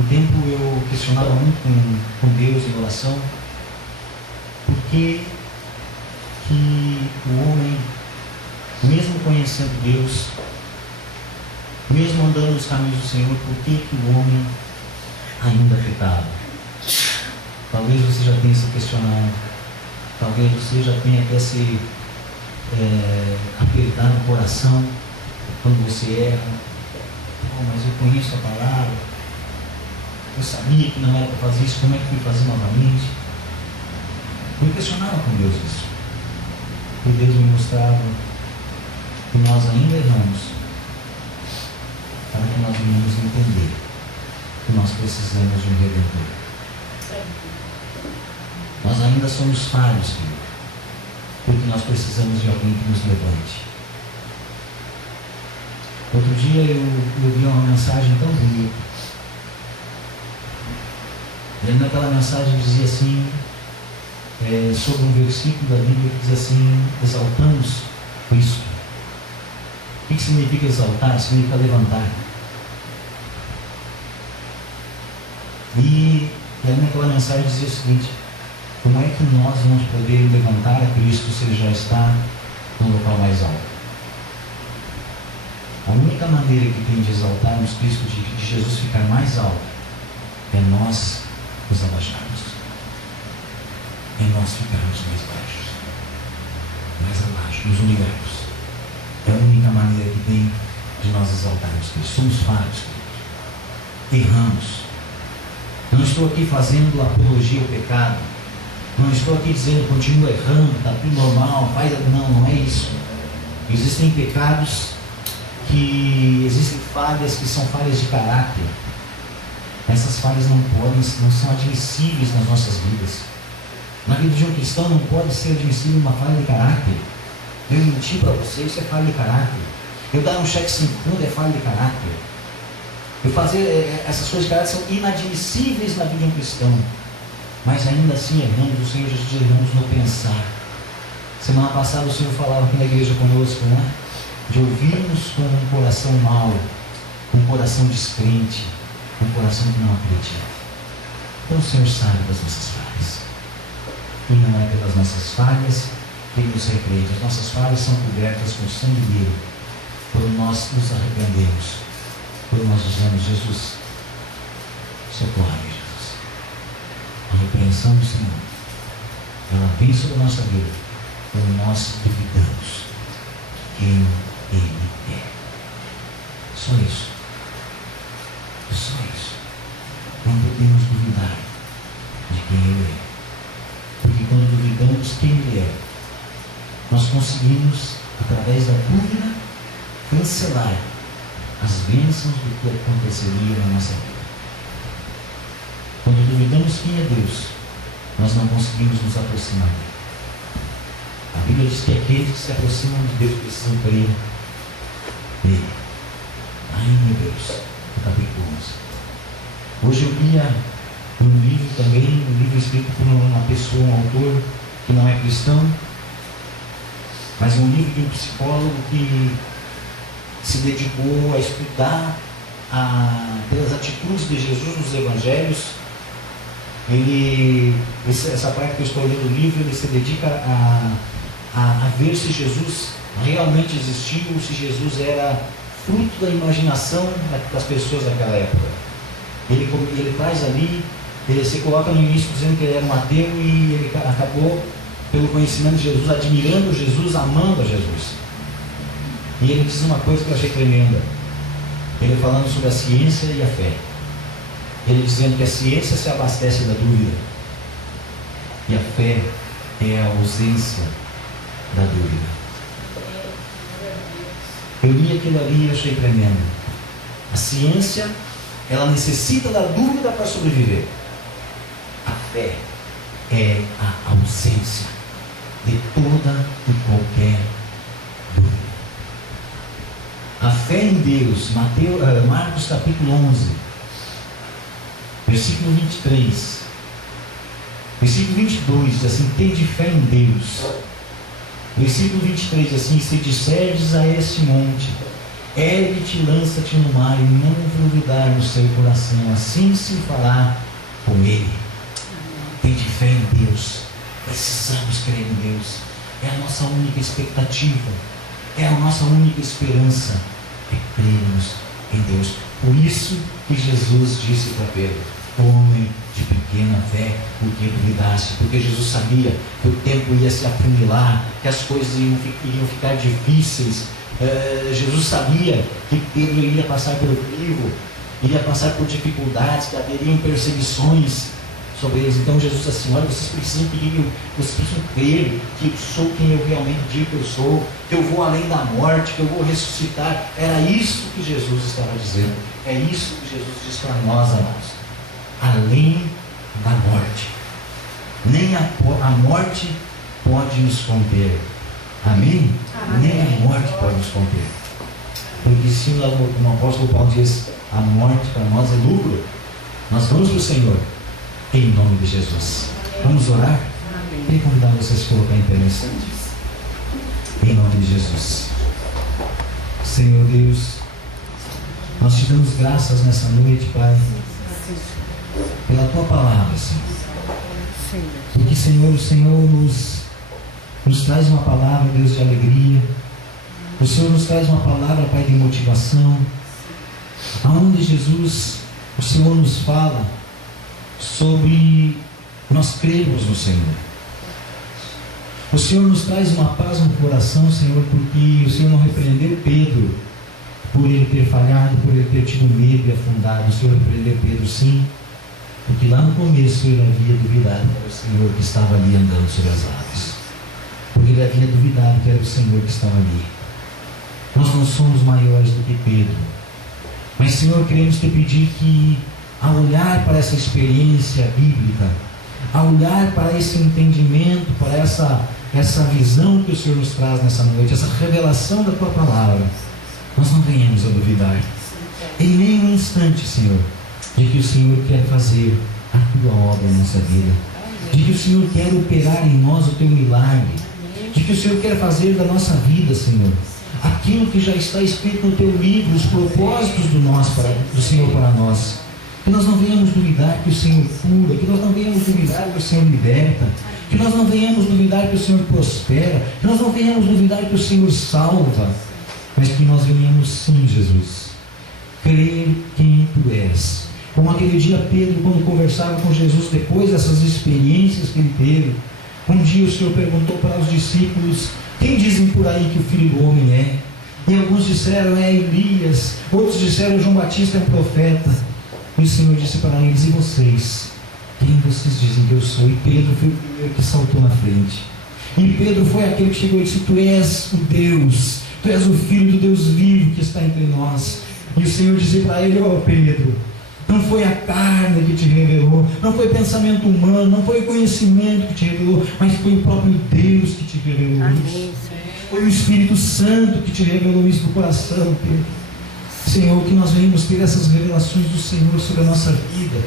Um tempo eu questionava muito com Deus em oração, por que o homem, mesmo conhecendo Deus, mesmo andando nos caminhos do Senhor, por que o homem ainda pecava? Talvez você já tenha se questionado, talvez você já tenha até se apertado no coração quando você erra. Oh, mas eu conheço a palavra, eu sabia que não era para fazer isso, como é que fui fazer novamente? Eu questionava com Deus isso, e Deus me mostrava que nós ainda erramos, para que nós venhamos entender que nós precisamos de um Redentor. Nós ainda somos falhos, filho, porque nós precisamos de alguém que nos levante. Outro dia eu vi uma mensagem tão bonita. E naquela mensagem dizia assim, sobre um versículo da Bíblia que diz assim: exaltamos Cristo. O que significa exaltar? Significa levantar. E aí naquela mensagem dizia o seguinte: como é que nós vamos poder levantar a Cristo se Ele já está no local mais alto? A única maneira que tem de exaltarmos Cristo, de Jesus ficar mais alto, é nós nos abaixarmos, é nós ficarmos mais baixos, mais abaixo, nos humilharmos. É a única maneira que tem de nós exaltarmos Cristo. Somos falhos, erramos. Não estou aqui fazendo apologia ao pecado, não estou aqui dizendo continua errando, está tudo normal, não é isso. Existem pecados, existem falhas que são falhas de caráter. Essas falhas não são admissíveis nas nossas vidas. Na vida de um cristão não pode ser admissível uma falha de caráter. Eu mentir para você, isso é falha de caráter. Eu dar um cheque sem fundo é falha de caráter. Eu fazer essas coisas de caráter são inadmissíveis na vida de um cristão. Mas ainda assim erramos, o Senhor Jesus erramos no pensar. Semana passada o Senhor falava aqui na igreja conosco, né? De ouvirmos com um coração mau, com um coração descrente, com um coração que não acredita. Então o Senhor sabe das nossas falhas. E não é pelas nossas falhas que Ele nos repreende. As nossas falhas são cobertas com o sangue dele. Quando nós nos arrependemos, quando nós dizemos: Jesus, socorre-me, Jesus. A repreensão do Senhor, ela vem sobre a nossa vida quando nós duvidamos quem Ele é. Só isso. Só isso. Não podemos duvidar de quem Ele é. Porque quando duvidamos quem Ele é, nós conseguimos, através da dúvida, cancelar as bênçãos do que aconteceria na nossa vida. Quando duvidamos quem é Deus, nós não conseguimos nos aproximar dele. A Bíblia diz que aqueles que se aproximam de Deus precisam crer nele. Lá em Hebreus, no capítulo 11. Hoje eu lia um livro também, um livro escrito por uma pessoa, um autor que não é cristão, mas um livro de um psicólogo que se dedicou a estudar pelas atitudes de Jesus nos evangelhos. Essa parte que eu estou lendo o livro, ele se dedica a ver se Jesus realmente existiu, ou se Jesus era fruto da imaginação das pessoas daquela época. Ele traz ali, ele se coloca no início dizendo que ele era um ateu, e ele acabou, pelo conhecimento de Jesus, admirando Jesus, amando a Jesus. E ele diz uma coisa que eu achei tremenda. Ele falando sobre a ciência e a fé. Ele dizendo que a ciência se abastece da dúvida, e a fé é a ausência da dúvida. Eu li aquilo ali e achei tremendo. A ciência, ela necessita da dúvida para sobreviver. A fé é a ausência de toda e qualquer dúvida. A fé em Deus, Marcos capítulo 11, versículo 23, versículo 22 diz assim: tende fé em Deus. Versículo 23 diz assim: se disserdes a este monte, ergue-te e lança-te no mar, e não duvidar no seu coração, assim se fará com ele. Tende fé em Deus. Precisamos crer em Deus. É a nossa única expectativa, é a nossa única esperança, é crermos em Deus. Por isso que Jesus disse para Pedro: homem de pequena fé, por que duvidaste? Porque Jesus sabia que o tempo ia se afunilar, que as coisas iriam ficar difíceis. Jesus sabia que Pedro iria passar pelo crivo, iria passar por dificuldades, que haveriam perseguições sobre eles. Então Jesus disse assim: olha, vocês precisam crer que eu sou quem eu realmente digo que eu sou, que eu vou além da morte, que eu vou ressuscitar. Era isso que Jesus estava dizendo. É isso que Jesus diz para nós, amados. Além da morte, nem a morte pode nos conter. Amém? Nem a morte pode nos conter. Porque se o apóstolo Paulo diz, a morte para nós é lucro, nós vamos para o Senhor, em nome de Jesus. Vamos orar? Queria convidar vocês a colocar em pé nesse instante. Em nome de Jesus. Senhor Deus, nós te damos graças nessa noite, Pai, pela tua palavra, Senhor. Porque, Senhor, o Senhor nos traz uma palavra, Deus, de alegria. O Senhor nos traz uma palavra, Pai, de motivação. Aonde, Jesus, o Senhor nos fala sobre nós crermos no Senhor. O Senhor nos traz uma paz no coração, Senhor, porque o Senhor não repreendeu Pedro por ele ter falhado, por ele ter tido medo e afundado. O Senhor repreendeu Pedro, sim, porque lá no começo ele havia duvidado que era o Senhor que estava ali andando sobre as águas. Porque ele havia duvidado que era o Senhor que estava ali. Nós não somos maiores do que Pedro, mas, Senhor, queremos te pedir que, ao olhar para essa experiência bíblica, ao olhar para esse entendimento, para essa visão que o Senhor nos traz nessa noite, essa revelação da tua palavra, nós não venhamos a duvidar em nenhum instante, Senhor, de que o Senhor quer fazer a tua obra em nossa vida, de que o Senhor quer operar em nós o teu milagre, de que o Senhor quer fazer da nossa vida, Senhor, aquilo que já está escrito no teu livro, os propósitos do Senhor para nós. Que nós não venhamos duvidar que o Senhor cura, que nós não venhamos duvidar que o Senhor liberta, que nós não venhamos duvidar que o Senhor prospera, que nós não venhamos duvidar que o Senhor salva, mas que nós venhamos, sim, Jesus, crer quem tu és. Como aquele dia Pedro, quando conversava com Jesus, depois dessas experiências que ele teve, um dia o Senhor perguntou para os discípulos: quem dizem por aí que o Filho do Homem é? E alguns disseram: é Elias, outros disseram: João Batista é um profeta. E o Senhor disse para eles: e vocês? Quem vocês dizem que eu sou? E Pedro foi o primeiro que saltou na frente. E Pedro foi aquele que chegou e disse: tu és o Deus, tu és o Filho do Deus vivo que está entre nós. E o Senhor disse para ele: ó Pedro, não foi a carne que te revelou, não foi pensamento humano, não foi conhecimento que te revelou, mas foi o próprio Deus que te revelou isso. Foi o Espírito Santo que te revelou isso no coração, Pedro. Senhor, que nós venhamos ter essas revelações do Senhor sobre a nossa vida,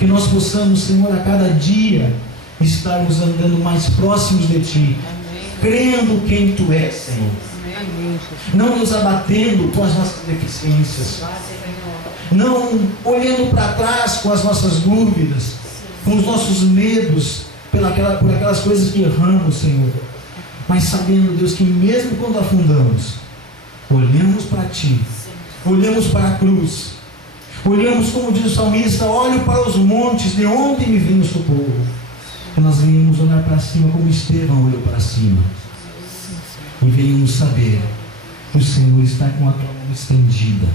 que nós possamos, Senhor, a cada dia estarmos andando mais próximos de Ti, crendo quem Tu és, Senhor, não nos abatendo com as nossas deficiências, não olhando para trás com as nossas dúvidas, com os nossos medos, por aquelas coisas que erramos, Senhor, mas sabendo, Deus, que mesmo quando afundamos, olhamos para Ti, olhamos para a cruz, olhamos, como diz o salmista: olho para os montes, de onde me vem o socorro. E nós venhamos olhar para cima, como Estevão olhou para cima, e venhamos saber que o Senhor está com a tua mão estendida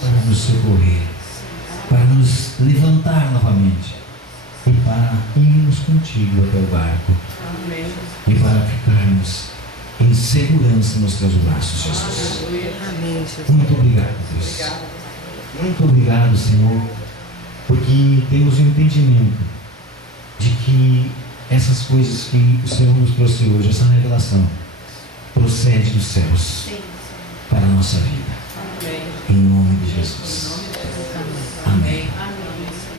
para nos socorrer, para nos levantar novamente e para irmos contigo até o barco. Amém. E para ficarmos em segurança nos teus braços, Jesus. Muito obrigado, Deus. Muito obrigado, Senhor, porque temos o entendimento de que essas coisas que o Senhor nos trouxe hoje, essa revelação, procede dos céus para a nossa vida. Em nome de Jesus.